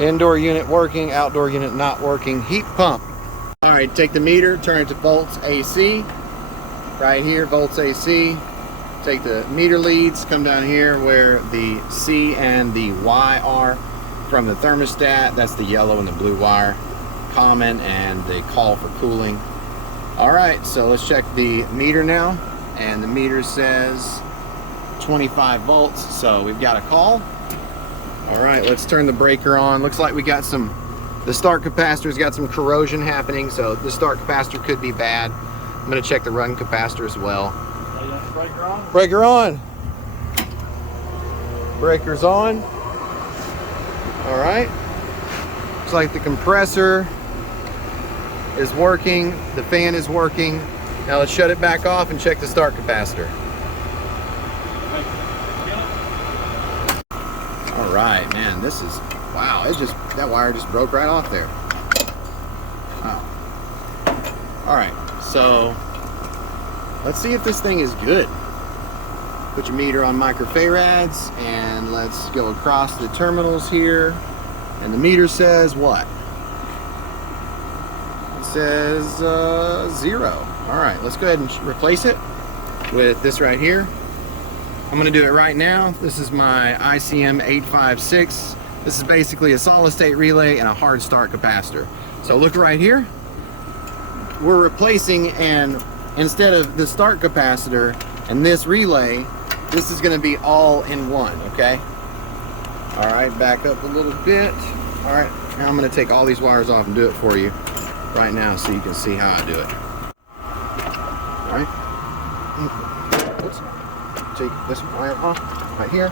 Indoor unit working, outdoor unit not working. Heat pump. All right, take the meter, turn it to volts AC. Right here, volts AC. Take the meter leads, come down here where the C and the Y are from the thermostat. That's the yellow and the blue wire. Common and the call for cooling. All right, so let's check the meter now. And the meter says 25 volts, so we've got a call. All right, let's turn the breaker on. Looks like we got the start capacitor's got some corrosion happening, so the start capacitor could be bad. I'm gonna check the run capacitor as well. Breaker on? Breaker on. Breaker's on. All right. Looks like the compressor is working. The fan is working. Now let's shut it back off and check the start capacitor. All right, man, this is, wow, that wire just broke right off there. Wow. All right, so let's see if this thing is good. Put your meter on microfarads and let's go across the terminals here. And the meter says what? It says 0. All right, let's go ahead and replace it with this right here. I'm gonna do it right now. This is my ICM 856. This is basically a solid state relay and a hard start capacitor. So look right here. We're replacing, and instead of the start capacitor and this relay, this is gonna be all in one, okay? All right, back up a little bit. All right, now I'm gonna take all these wires off and do it for you right now so you can see how I do it. All right. Oops. Take this wire off right here,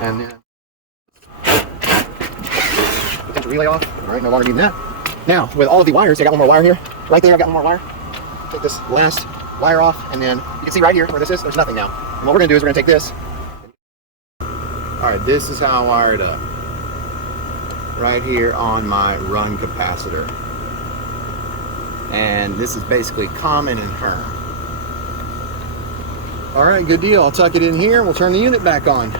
and then take the relay off. All right, no longer needing that. Now, with all of the wires, I got one more wire here. Right there, I got one more wire. Take this last wire off, and then you can see right here where this is, there's nothing now. And what we're gonna do is we're gonna take this. All right, this is how I wire it up. Right here on my run capacitor. And this is basically common and Herm. All right, good deal. I'll tuck it in here. We'll turn the unit back on.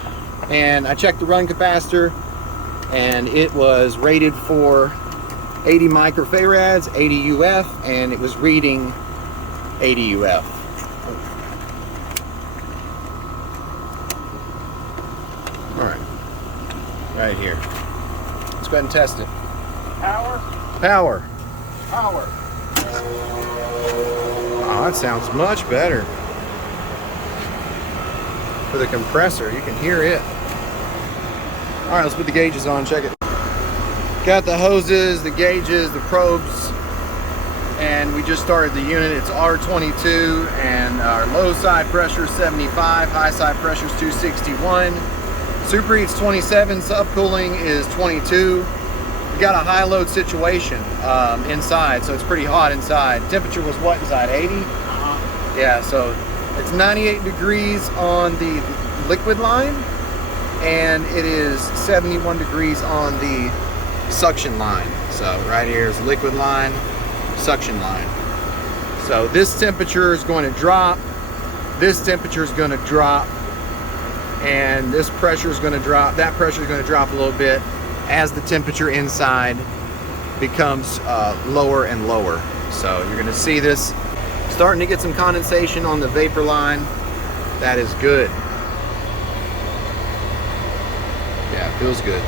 And I checked the run capacitor, and it was rated for 80 microfarads, 80 UF, and it was reading 80 UF. All right, right here. Let's go ahead and test it. Power? Power. Power. Oh, that sounds much better. For the compressor, you can hear it. All right, let's put the gauges on, check it. Got the hoses, the gauges, the probes, and we just started the unit. It's R22, and our low side pressure is 75, high side pressure is 261. Superheat's 27, subcooling is 22. We got a high load situation inside, so it's pretty hot inside. Temperature was what inside, 80? Yeah, so it's 98 degrees on the liquid line, and it is 71 degrees on the suction line. So right here is liquid line, suction line. So this temperature is going to drop, this temperature is going to drop, and this pressure is going to drop, that pressure is going to drop a little bit as the temperature inside becomes lower and lower. So you're going to see this starting to get some condensation on the vapor line. That is good. Yeah, it feels good.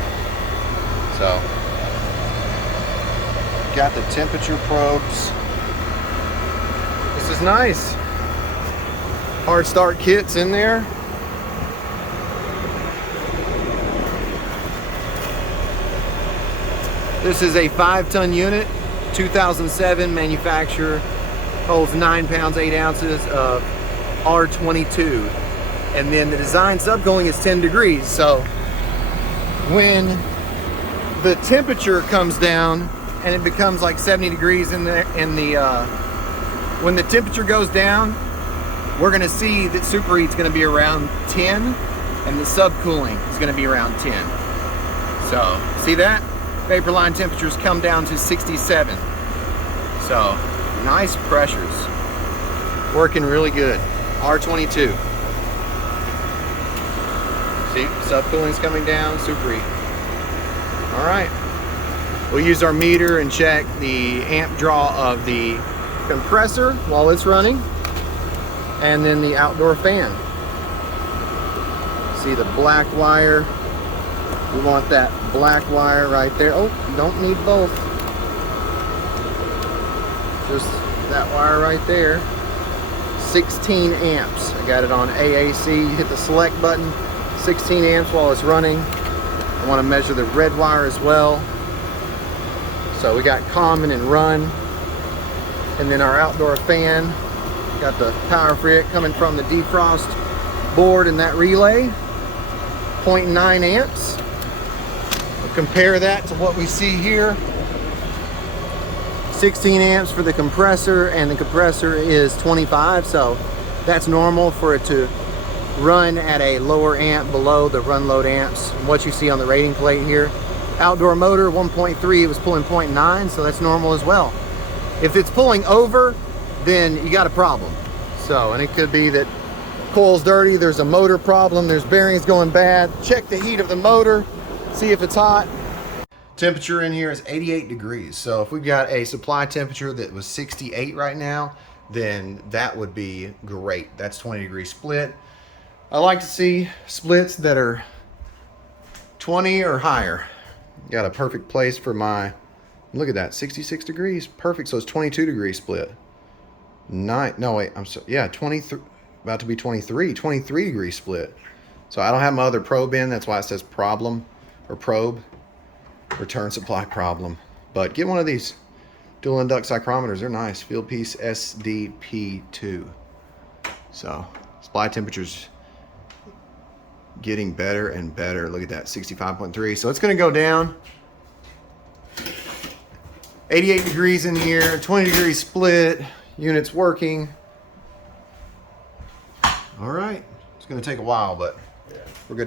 So got the temperature probes. This is nice. Hard start kit's in there. This is a 5-ton unit, 2007 manufacturer, holds 9 pounds 8 ounces of R22, and then the design subcooling is 10 degrees. So when the temperature comes down and it becomes like 70 degrees when the temperature goes down, we're going to see that superheat's going to be around 10, and the subcooling is going to be around 10. So see that? Vapor line temperatures come down to 67. So nice pressures. Working really good. R22. See, subcooling's coming down, superheat. All right. We'll use our meter and check the amp draw of the compressor while it's running, and then the outdoor fan. See the black wire? We want that black wire right there. Oh, you don't need both. Just that wire right there. 16 amps. I got it on AAC. You hit the select button. 16 amps while it's running. I want to measure the red wire as well. So we got common and run. And then our outdoor fan. Got the power for it coming from the defrost board and that relay. 0.9 amps. We'll compare that to what we see here. 16 amps for the compressor, and the compressor is 25, so that's normal for it to run at a lower amp below the run load amps, what you see on the rating plate here. Outdoor motor 1.3, it was pulling 0.9, so that's normal as well. If it's pulling over, then you got a problem. So, and it could be that coil's dirty, there's a motor problem, there's bearings going bad. Check the heat of the motor, see if it's hot. Temperature in here is 88 degrees. So if we've got a supply temperature that was 68 right now, then that would be great. That's 20-degree split. I like to see splits that are 20 or higher. Got a perfect place for my, look at that, 66 degrees, perfect. So it's 22-degree split. No, wait, yeah, 23, about to be 23-degree split. So I don't have my other probe in, that's why it says problem or probe. Return supply problem. But get one of these dual in-duct psychrometers. They're nice. Fieldpiece SDP2. So supply temperature's getting better and better. Look at that, 65.3. So it's going to go down. 88 degrees in here, 20-degree split. Unit's working. All right. It's going to take a while, but we're good to